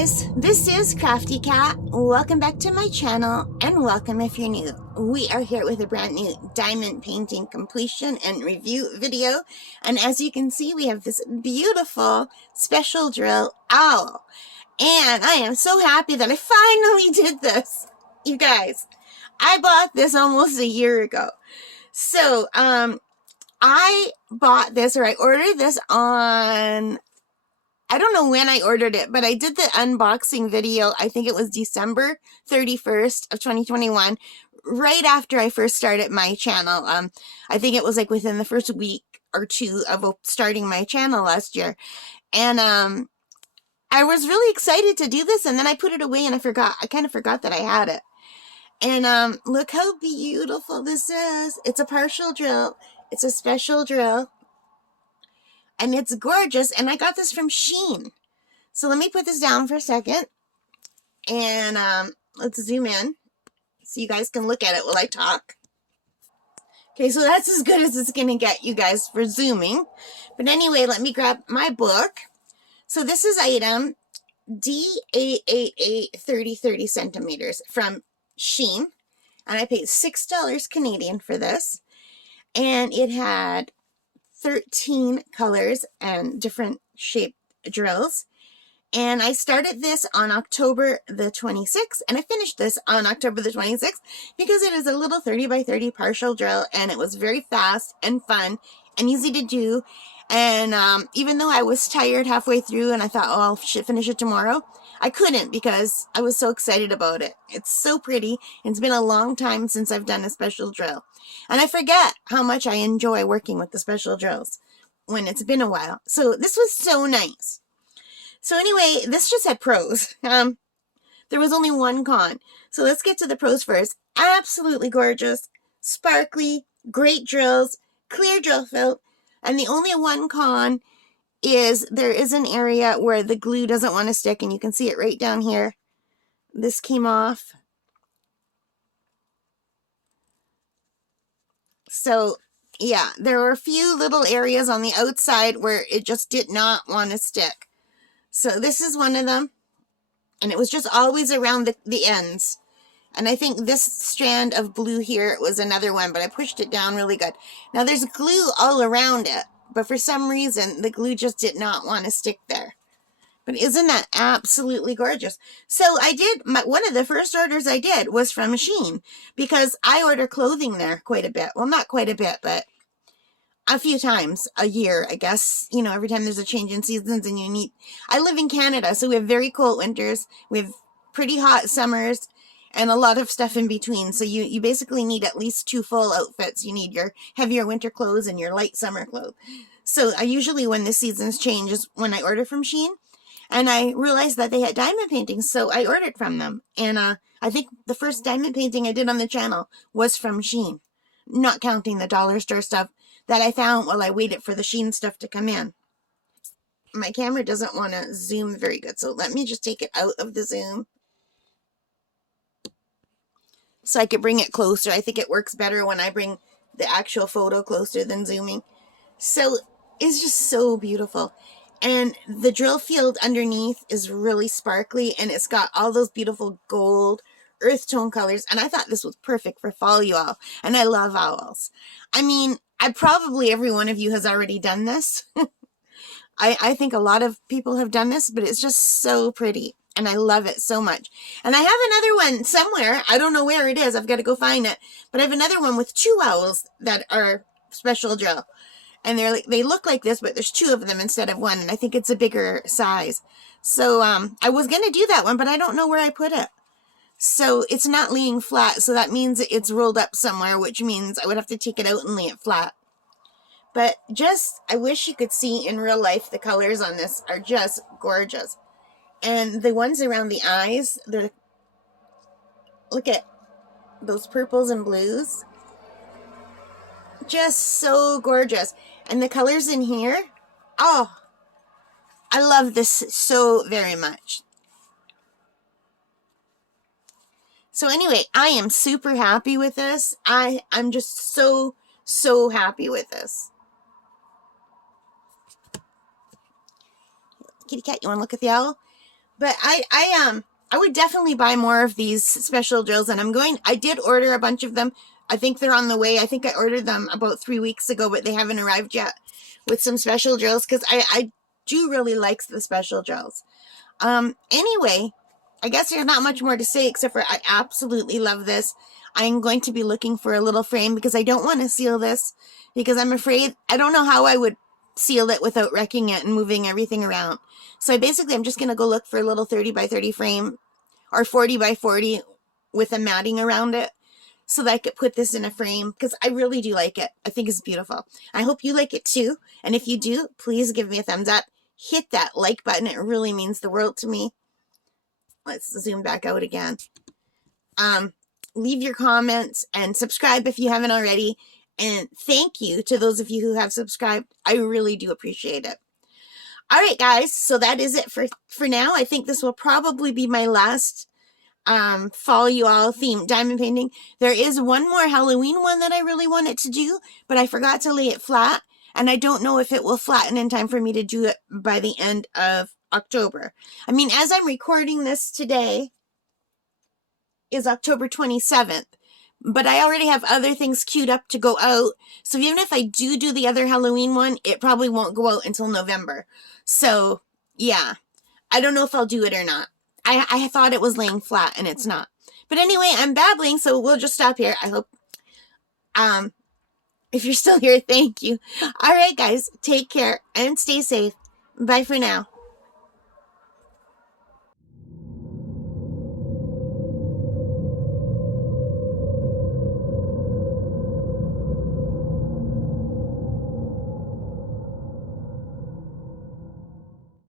guys, this is Crafty Cat. Welcome back to my channel and welcome if you're new. We are here with a brand new diamond painting completion and review video, and as you can see we have this beautiful special drill owl, and I am so happy that I finally did this. You guys, I bought this almost a year ago. So I bought this, or I ordered this on, I don't know when I ordered it, but I did the unboxing video, I think it was December 31st of 2021, right after I first started my channel. I think it was like within the first week or two of starting my channel last year. And I was really excited to do this, and then I put it away and I kind of forgot that I had it. And look how beautiful this is. It's a partial drill. It's a special drill. And it's gorgeous, and I got this from Shein. So let me put this down for a second, and let's zoom in so you guys can look at it while I talk. Okay, so that's as good as it's going to get, you guys, for zooming. But anyway, let me grab my book. So this is item D888 30 centimeters from Shein, and I paid $6 Canadian for this, and it had 13 colors and different shaped drills. And I started this on October the 26th, and I finished this on October the 26th because it is a little 30 by 30 partial drill, and it was very fast and fun and easy to do. And even though I was tired halfway through and I thought, oh, I'll finish it tomorrow, I couldn't because I was so excited about it. It's so pretty. It's been a long time since I've done a special drill. And I forget how much I enjoy working with the special drills when it's been a while. So this was so nice. So anyway, this just had pros. There was only one con. So let's get to the pros first. Absolutely gorgeous, sparkly, great drills, clear drill fill. And the only one con is there is an area where the glue doesn't want to stick, and you can see it right down here. This came off. So yeah, there were a few little areas on the outside where it just did not want to stick. So this is one of them, and it was just always around the ends. And I think this strand of blue here was another one, but I pushed it down really good. Now there's glue all around it, but for some reason the glue just did not want to stick there. But isn't that absolutely gorgeous? So I did, one of the first orders I did was from Shein, because I order clothing there quite a bit. Well, not quite a bit, but a few times a year, I guess. You know, every time there's a change in seasons and you need... I live in Canada, so we have very cold winters. We have pretty hot summers and a lot of stuff in between. So you basically need at least 2 full outfits. You need your heavier winter clothes and your light summer clothes. So I usually, when the seasons change, is when I order from Shein. And I realized that they had diamond paintings, so I ordered from them. And I think the first diamond painting I did on the channel was from Shein, not counting the dollar store stuff that I found while I waited for the Shein stuff to come in. My camera doesn't want to zoom very good, so let me just take it out of the zoom so I could bring it closer. I think it works better when I bring the actual photo closer than zooming. So it's just so beautiful. And the drill field underneath is really sparkly, and it's got all those beautiful gold earth tone colors. And I thought this was perfect for fall, you all. And I love owls. I mean, probably every one of you has already done this. I think a lot of people have done this, but it's just so pretty. And I love it so much. And I have another one somewhere. I don't know where it is. I've got to go find it. But I have another one with 2 owls that are special drill. And they look like this, but there's 2 of them instead of 1. And I think it's a bigger size. So I was going to do that one, but I don't know where I put it. So it's not laying flat. So that means it's rolled up somewhere, which means I would have to take it out and lay it flat. But just, I wish you could see in real life, the colors on this are just gorgeous. And the ones around the eyes, look at those purples and blues. Just so gorgeous. And the colors in here, oh, I love this so very much. So anyway, I am super happy with this. I'm just so happy with this. Kitty cat, you want to look at the owl? But I would definitely buy more of these special drills, and I did order a bunch of them. I think they're on the way. I think I ordered them about 3 weeks ago, but they haven't arrived yet with some special drills because I do really like the special drills. Anyway, I guess there's not much more to say except for I absolutely love this. I'm going to be looking for a little frame because I don't want to seal this because I'm afraid, I don't know how I would seal it without wrecking it and moving everything around. So I'm just going to go look for a little 30 by 30 frame or 40 by 40 with a matting around it so that I could put this in a frame because I really do like it. I think it's beautiful. I hope you like it too. And if you do, please give me a thumbs up. Hit that like button. It really means the world to me. Let's zoom back out again. Leave your comments and subscribe if you haven't already. And thank you to those of you who have subscribed. I really do appreciate it. All right, guys. So that is it for now. I think this will probably be my last fall you all theme diamond painting. There is one more Halloween one that I really wanted to do, but I forgot to lay it flat. And I don't know if it will flatten in time for me to do it by the end of October. I mean, as I'm recording this today is October 27th, but I already have other things queued up to go out. So even if I do the other Halloween one, it probably won't go out until November. So yeah, I don't know if I'll do it or not. I thought it was laying flat and it's not. But anyway, I'm babbling, so we'll just stop here. I hope, if you're still here, thank you. All right, guys, take care and stay safe. Bye for now.